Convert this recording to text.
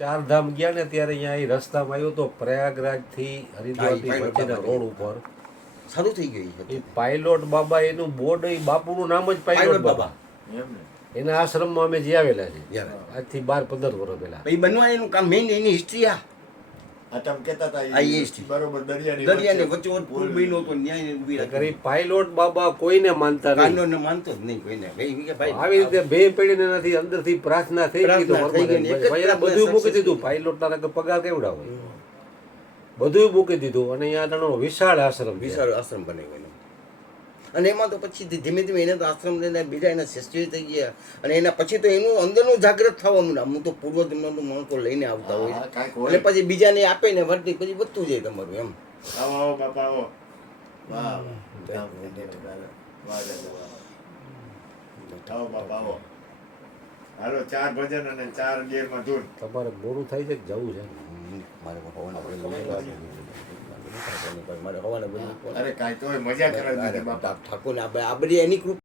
ચારધામ ગયા ને ત્યારે અહીંયા અહીં રસ્તામાં આવ્યો તો પ્રયાગરાજથી હરિદ્વારથી વચ્ચેના રોડ ઉપર સારું થઈ ગયું એ પાયલોટ બાબા એનું બોર્ડ એ બાપુનું નામ જ પાયલોટ બાબા એના આશ્રમમાં અમે જઈ આવેલા છે આજથી 12-15 વર્ષ પહેલા એ બનવા એનું કામ મેઇન એની હિસ્ટ્રી આ તમે કહેતા હતા આ history. બરોબર દરિયાની વચ્ચે પુલ બન્યો તો ન્યાય ઊભી રાખી કરી પાયલોટ બાબા કોઈને માનતા નહીં કાનૂનને માનતો જ નહીં કોઈને ભાઈ કે ભાઈ આવી રીતે બે પેઢીને નથી અંદરથી પ્રાર્થના થઈ ગઈ તો પ્રાર્થના થઈ ગઈ ને એક જ ભાઈ એને બધું મૂકી દીધું પાયલોટના કે પગાર કેવડા હોય બધું મૂકી દીધું અને અહીંયા તેનો વિશાળ આશ્રમ છે. વિશાળ આશ્રમ બનાવ્યો એનો. અને એમાં તો પછી ધીમે ધીમે એને તો આશ્રમ લઈને બીજા એના શિષ્યો થઈ ગયા અને એના પછી તો એનું અંદરનું જાગૃત થવાનું હું તો પૂર્વજન્મનું માણસો લઈને આવતા હોય છે. અને પછી બીજાને આપે ને વર્તી પછી વધતું જાય તમારું એમ. આવો આવો બાપા આવો વાહ આવો બાપા આવો હાલો 4 ભજન અને 4 ગેરમાં ધૂન. તમારે મોડું થાય છે કે જવું છે મારે હવાના અરે કાંઈ તોય મજા કરાવી દીધી બાપા. ઠાકોર આ બધી એની કૃપા